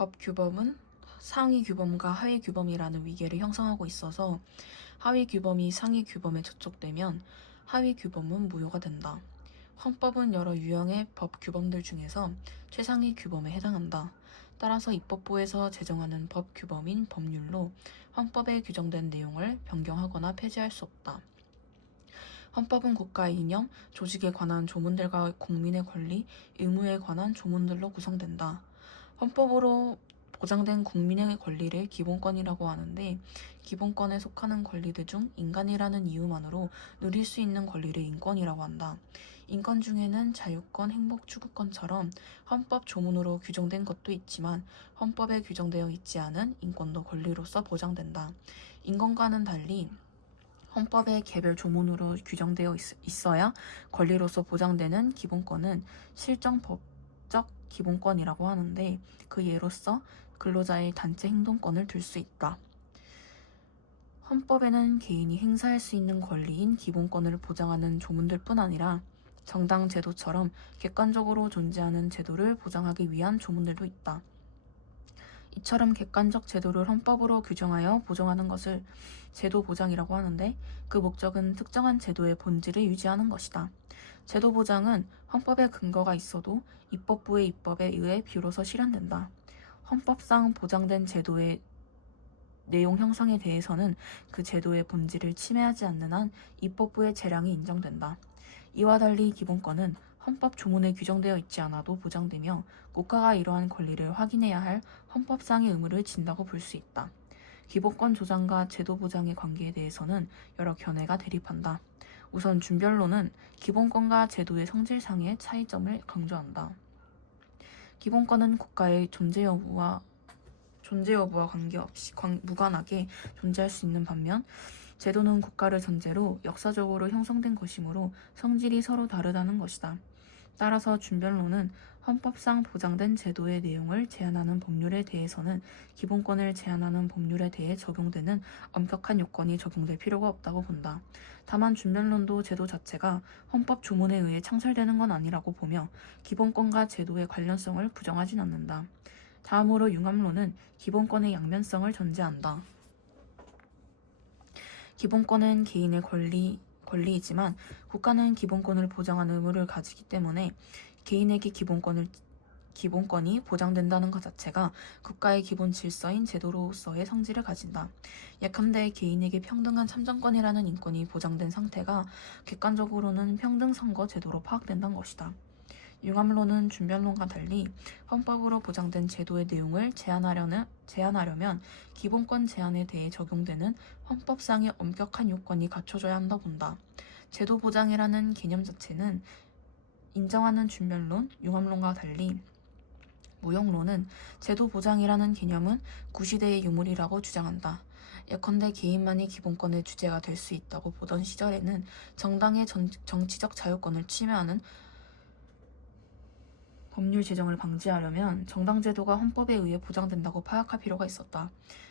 법 규범은 상위 규범과 하위 규범이라는 위계를 형성하고 있어서 하위 규범이 상위 규범에 저촉되면 하위 규범은 무효가 된다. 헌법은 여러 유형의 법 규범들 중에서 최상위 규범에 해당한다. 따라서 입법부에서 제정하는 법 규범인 법률로 헌법에 규정된 내용을 변경하거나 폐지할 수 없다. 헌법은 국가의 이념, 조직에 관한 조문들과 국민의 권리, 의무에 관한 조문들로 구성된다. 헌법으로 보장된 국민의 권리를 기본권이라고 하는데 기본권에 속하는 권리들 중 인간이라는 이유만으로 누릴 수 있는 권리를 인권이라고 한다. 인권 중에는 자유권, 행복 추구권처럼 헌법 조문으로 규정된 것도 있지만 헌법에 규정되어 있지 않은 인권도 권리로서 보장된다. 인권과는 달리 헌법의 개별 조문으로 규정되어 있, 있어야 권리로서 보장되는 기본권은 실정 법적 기본권이라고 하는데 그 예로서 근로자의 단체 행동권을 들 수 있다. 헌법에는 개인이 행사할 수 있는 권리인 기본권을 보장하는 조문들 뿐 아니라 정당 제도처럼 객관적으로 존재하는 제도를 보장하기 위한 조문들도 있다. 이처럼 객관적 제도를 헌법으로 규정하여 보장하는 것을 제도 보장이라고 하는데 그 목적은 특정한 제도의 본질을 유지하는 것이다. 제도 보장은 헌법의 근거가 있어도 입법부의 입법에 의해 비로소 실현된다. 헌법상 보장된 제도의 내용 형성에 대해서는 그 제도의 본질을 침해하지 않는 한 입법부의 재량이 인정된다. 이와 달리 기본권은 헌법 조문에 규정되어 있지 않아도 보장되며 국가가 이러한 권리를 확인해야 할 헌법상의 의무를 진다고 볼 수 있다. 기본권 조장과 제도 보장의 관계에 대해서는 여러 견해가 대립한다. 우선 준별론은 기본권과 제도의 성질상의 차이점을 강조한다. 기본권은 국가의 존재 여부와 존재 여부와 관계없이 관- 무관하게 존재할 수 있는 반면 제도는 국가를 전제로 역사적으로 형성된 것이므로 성질이 서로 다르다는 것이다. 따라서 준별론은 헌법상 보장된 제도의 내용을 제한하는 법률에 대해서는 기본권을 제한하는 법률에 대해 적용되는 엄격한 요건이 적용될 필요가 없다고 본다. 다만 준별론도 제도 자체가 헌법 조문에 의해 창설되는 건 아니라고 보며 기본권과 제도의 관련성을 부정하진 않는다. 다음으로 융합론은 기본권의 양면성을 전제한다. 기본권은 개인의 권리, 권리이지만 국가는 기본권을 보장하는 의무를 가지기 때문에 개인에게 기본권을 기본권이 보장된다는 것 자체가 국가의 기본 질서인 제도로서의 성질을 가진다. 예컨대 개인에게 평등한 참정권이라는 인권이 보장된 상태가 객관적으로는 평등 선거 제도로 파악된다는 것이다. 융합론은 준변론과 달리 헌법으로 보장된 제도의 내용을 제한하려는, 제한하려면 기본권 제한에 대해 적용되는 헌법상의 엄격한 요건이 갖춰져야 한다 본다. 제도 보장이라는 개념 자체는 인정하는 준변론, 융합론과 달리 무용론은 제도 보장이라는 개념은 구시대의 유물이라고 주장한다. 예컨대 개인만이 기본권의 주제가 될 수 있다고 보던 시절에는 정당의 전- 정치적 자유권을 침해하는 법률 제정을 방지하려면 정당 제도가 헌법에 의해 보장된다고 파악할 필요가 있었다.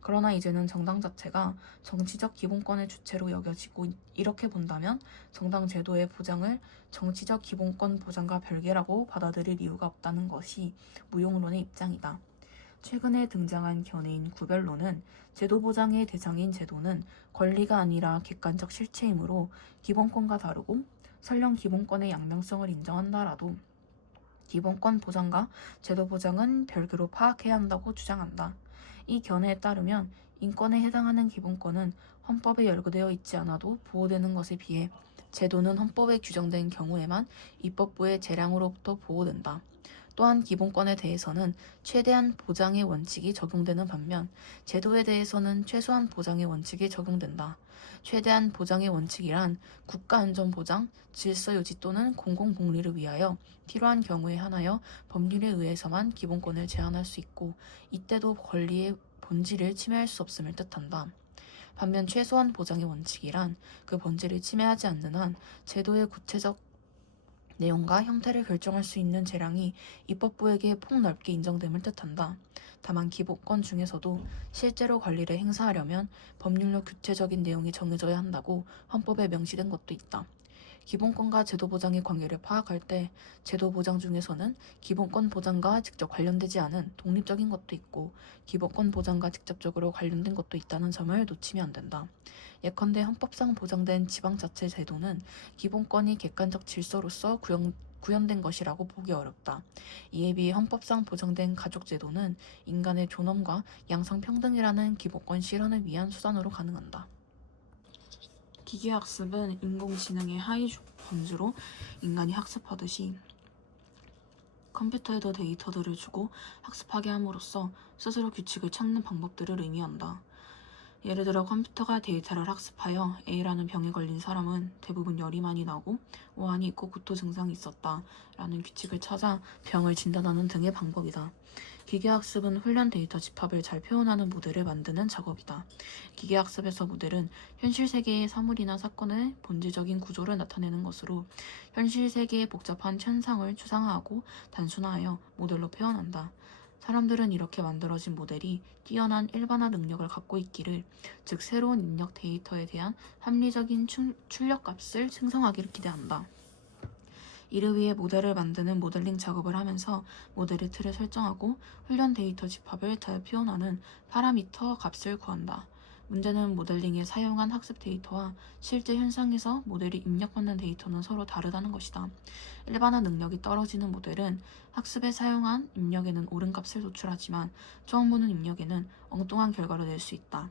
그러나 이제는 정당 자체가 정치적 기본권의 주체로 여겨지고 이렇게 본다면 정당 제도의 보장을 정치적 기본권 보장과 별개라고 받아들일 이유가 없다는 것이 무용론의 입장이다. 최근에 등장한 견해인 구별론은 제도 보장의 대상인 제도는 권리가 아니라 객관적 실체이므로 기본권과 다르고 설령 기본권의 양면성을 인정한다라도 기본권 보장과 제도 보장은 별개로 파악해야 한다고 주장한다. 이 견해에 따르면 인권에 해당하는 기본권은 헌법에 열거되어 있지 않아도 보호되는 것에 비해 제도는 헌법에 규정된 경우에만 입법부의 재량으로부터 보호된다. 또한 기본권에 대해서는 최대한 보장의 원칙이 적용되는 반면 제도에 대해서는 최소한 보장의 원칙이 적용된다. 최대한 보장의 원칙이란 국가 안전 보장, 질서 유지 또는 공공 복리를 위하여 필요한 경우에 한하여 법률에 의해서만 기본권을 제한할 수 있고 이때도 권리의 본질을 침해할 수 없음을 뜻한다. 반면 최소한 보장의 원칙이란 그 본질을 침해하지 않는 한 제도의 구체적 내용과 형태를 결정할 수 있는 재량이 입법부에게 폭넓게 인정됨을 뜻한다. 다만 기본권 중에서도 실제로 권리를 행사하려면 법률로 구체적인 내용이 정해져야 한다고 헌법에 명시된 것도 있다. 기본권과 제도 보장의 관계를 파악할 때 제도 보장 중에서는 기본권 보장과 직접 관련되지 않은 독립적인 것도 있고 기본권 보장과 직접적으로 관련된 것도 있다는 점을 놓치면 안 된다. 예컨대 헌법상 보장된 지방자치 제도는 기본권이 객관적 질서로서 구형, 구현된 것이라고 보기 어렵다. 이에 비해 헌법상 보장된 가족제도는 인간의 존엄과 양성평등이라는 기본권 실현을 위한 수단으로 가능한다. 기계학습은 인공지능의 하위 범주로 인간이 학습하듯이 컴퓨터에도 데이터들을 주고 학습하게 함으로써 스스로 규칙을 찾는 방법들을 의미한다. 예를 들어 컴퓨터가 데이터를 학습하여 A라는 병에 걸린 사람은 대부분 열이 많이 나고 오한이 있고 구토 증상이 있었다 라는 규칙을 찾아 병을 진단하는 등의 방법이다. 기계학습은 훈련 데이터 집합을 잘 표현하는 모델을 만드는 작업이다. 기계학습에서 모델은 현실 세계의 사물이나 사건의 본질적인 구조를 나타내는 것으로 현실 세계의 복잡한 현상을 추상화하고 단순화하여 모델로 표현한다. 사람들은 이렇게 만들어진 모델이 뛰어난 일반화 능력을 갖고 있기를, 즉 새로운 입력 데이터에 대한 합리적인 충- 출력값을 생성하기를 기대한다. 이를 위해 모델을 만드는 모델링 작업을 하면서 모델의 틀을 설정하고 훈련 데이터 집합을 잘 표현하는 파라미터 값을 구한다. 문제는 모델링에 사용한 학습 데이터와 실제 현상에서 모델이 입력받는 데이터는 서로 다르다는 것이다. 일반화 능력이 떨어지는 모델은 학습에 사용한 입력에는 옳은 값을 도출하지만 처음 보는 입력에는 엉뚱한 결과를 낼 수 있다.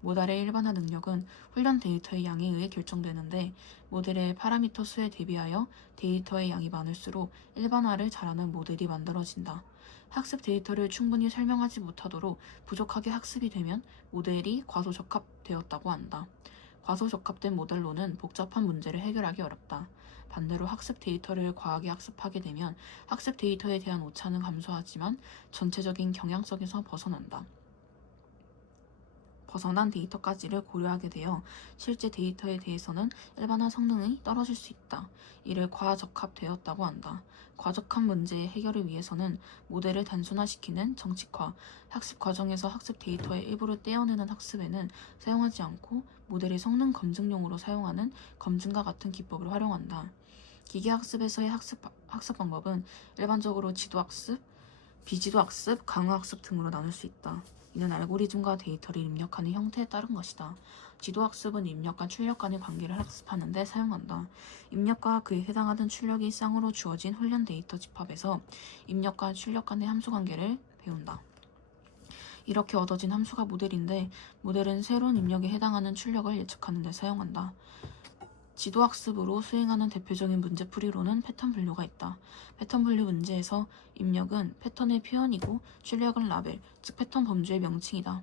모델의 일반화 능력은 훈련 데이터의 양에 의해 결정되는데 모델의 파라미터 수에 대비하여 데이터의 양이 많을수록 일반화를 잘하는 모델이 만들어진다. 학습 데이터를 충분히 설명하지 못하도록 부족하게 학습이 되면 모델이 과소적합되었다고 한다. 과소적합된 모델로는 복잡한 문제를 해결하기 어렵다. 반대로 학습 데이터를 과하게 학습하게 되면 학습 데이터에 대한 오차는 감소하지만 전체적인 경향성에서 벗어난다. 벗어난 데이터까지를 고려하게 되어 실제 데이터에 대해서는 일반화 성능이 떨어질 수 있다. 이를 과적합되었다고 한다. 과적한 문제의 해결을 위해서는 모델을 단순화시키는 정칙화, 학습 과정에서 학습 데이터의 일부를 떼어내는 학습에는 사용하지 않고 모델의 성능 검증용으로 사용하는 검증과 같은 기법을 활용한다. 기계학습에서의 학습, 학습 방법은 일반적으로 지도학습, 비지도학습, 강화학습 등으로 나눌 수 있다. 이는 알고리즘과 데이터를 입력하는 형태에 따른 것이다. 지도학습은 입력과 출력 간의 관계를 학습하는 데 사용한다. 입력과 그에 해당하는 출력이 쌍으로 주어진 훈련 데이터 집합에서 입력과 출력 간의 함수 관계를 배운다. 이렇게 얻어진 함수가 모델인데 모델은 새로운 입력에 해당하는 출력을 예측하는 데 사용한다. 지도학습으로 수행하는 대표적인 문제풀이로는 패턴 분류가 있다. 패턴 분류 문제에서 입력은 패턴의 표현이고 출력은 라벨, 즉 패턴 범주의 명칭이다.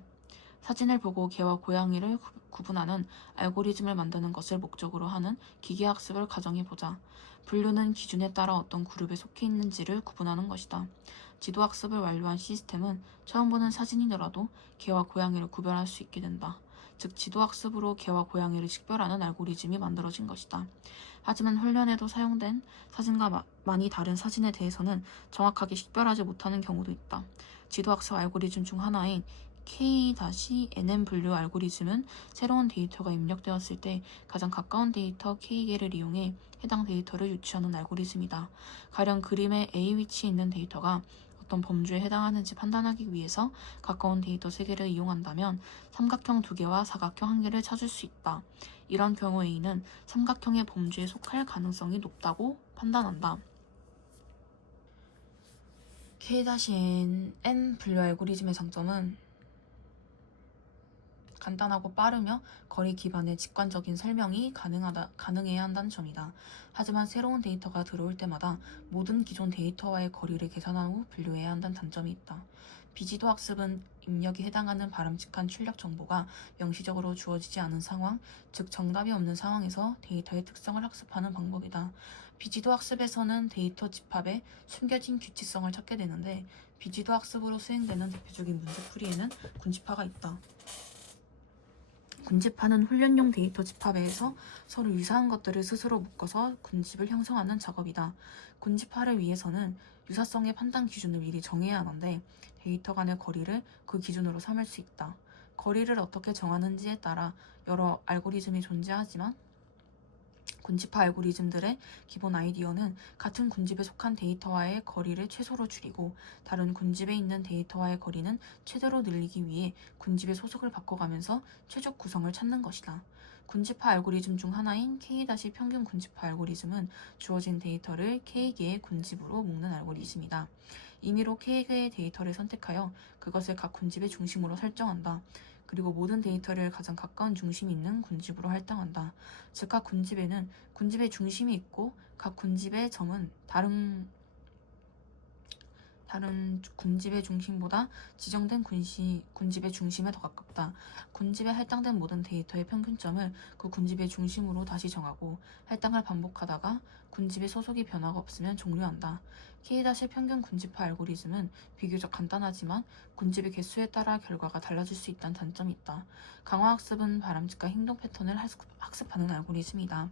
사진을 보고 개와 고양이를 구- 구분하는 알고리즘을 만드는 것을 목적으로 하는 기계학습을 가정해 보자. 분류는 기준에 따라 어떤 그룹에 속해 있는지를 구분하는 것이다. 지도학습을 완료한 시스템은 처음 보는 사진이더라도 개와 고양이를 구별할 수 있게 된다. 즉 지도학습으로 개와 고양이를 식별하는 알고리즘이 만들어진 것이다. 하지만 훈련에도 사용된 사진과 마- 많이 다른 사진에 대해서는 정확하게 식별하지 못하는 경우도 있다. 지도학습 알고리즘 중 하나인 K-NN 분류 알고리즘은 새로운 데이터가 입력되었을 때 가장 가까운 데이터 K개를 이용해 해당 데이터를 유추하는 알고리즘이다. 가령 그림의 A 위치에 있는 데이터가 어떤 범주에 해당하는지 판단하기 위해서 가까운 데이터 3개를 이용한다면 삼각형 2개와 사각형 1개를 찾을 수 있다. 이런 경우 A는 삼각형의 범주에 속할 가능성이 높다고 판단한다. K-N 분류 알고리즘의 장점은 간단하고 빠르며 거리 기반의 직관적인 설명이 가능하다, 가능해야 한다는 점이다. 하지만 새로운 데이터가 들어올 때마다 모든 기존 데이터와의 거리를 계산한 후 분류해야 한다는 단점이 있다. 비지도 학습은 입력이 해당하는 바람직한 출력 정보가 명시적으로 주어지지 않은 상황, 즉 정답이 없는 상황에서 데이터의 특성을 학습하는 방법이다. 비지도 학습에서는 데이터 집합에 숨겨진 규칙성을 찾게 되는데 비지도 학습으로 수행되는 대표적인 문제풀이에는 군집화가 있다. 군집하는 훈련용 데이터 집합에서 서로 유사한 것들을 스스로 묶어서 군집을 형성하는 작업이다. 군집화를 위해서는 유사성의 판단 기준을 미리 정해야 하는데 데이터 간의 거리를 그 기준으로 삼을 수 있다. 거리를 어떻게 정하는지에 따라 여러 알고리즘이 존재하지만 군집화 알고리즘들의 기본 아이디어는 같은 군집에 속한 데이터와의 거리를 최소로 줄이고 다른 군집에 있는 데이터와의 거리는 최대로 늘리기 위해 군집의 소속을 바꿔가면서 최적 구성을 찾는 것이다. 군집화 알고리즘 중 하나인 K-평균 군집화 알고리즘은 주어진 데이터를 K개의 군집으로 묶는 알고리즘이다. 임의로 K개의 데이터를 선택하여 그것을 각 군집의 중심으로 설정한다. 그리고 모든 데이터를 가장 가까운 중심이 있는 군집으로 할당한다. 즉, 각 군집에는 군집의 중심이 있고 각 군집의 점은 다른 다른 군집의 중심보다 지정된 군시, 군집의 중심에 더 가깝다. 군집에 할당된 모든 데이터의 평균점을 그 군집의 중심으로 다시 정하고 할당을 반복하다가 군집의 소속이 변화가 없으면 종료한다. K-평균 군집화 알고리즘은 비교적 간단하지만 군집의 개수에 따라 결과가 달라질 수 있다는 단점이 있다. 강화학습은 바람직한 행동 패턴을 학습- 학습하는 알고리즘이다.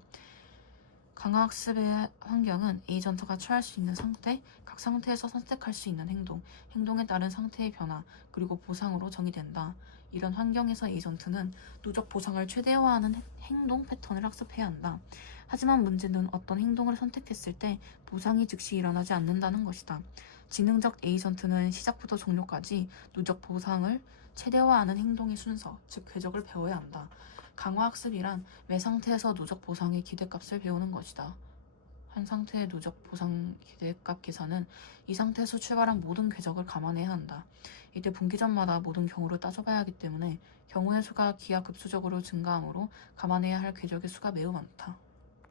강화학습의 환경은 에이전트가 처할 수 있는 상태, 각 상태에서 선택할 수 있는 행동, 행동에 따른 상태의 변화, 그리고 보상으로 정의된다. 이런 환경에서 에이전트는 누적 보상을 최대화하는 행- 행동 패턴을 학습해야 한다. 하지만 문제는 어떤 행동을 선택했을 때 보상이 즉시 일어나지 않는다는 것이다. 지능적 에이전트는 시작부터 종료까지 누적 보상을 최대화하는 행동의 순서, 즉 궤적을 배워야 한다. 강화학습이란 매 상태에서 누적 보상의 기대값을 배우는 것이다. 한 상태의 누적 보상 기대값 계산은 이 상태에서 출발한 모든 궤적을 감안해야 한다. 이때 분기점마다 모든 경우를 따져봐야 하기 때문에 경우의 수가 기하급수적으로 증가하므로 감안해야 할 궤적의 수가 매우 많다.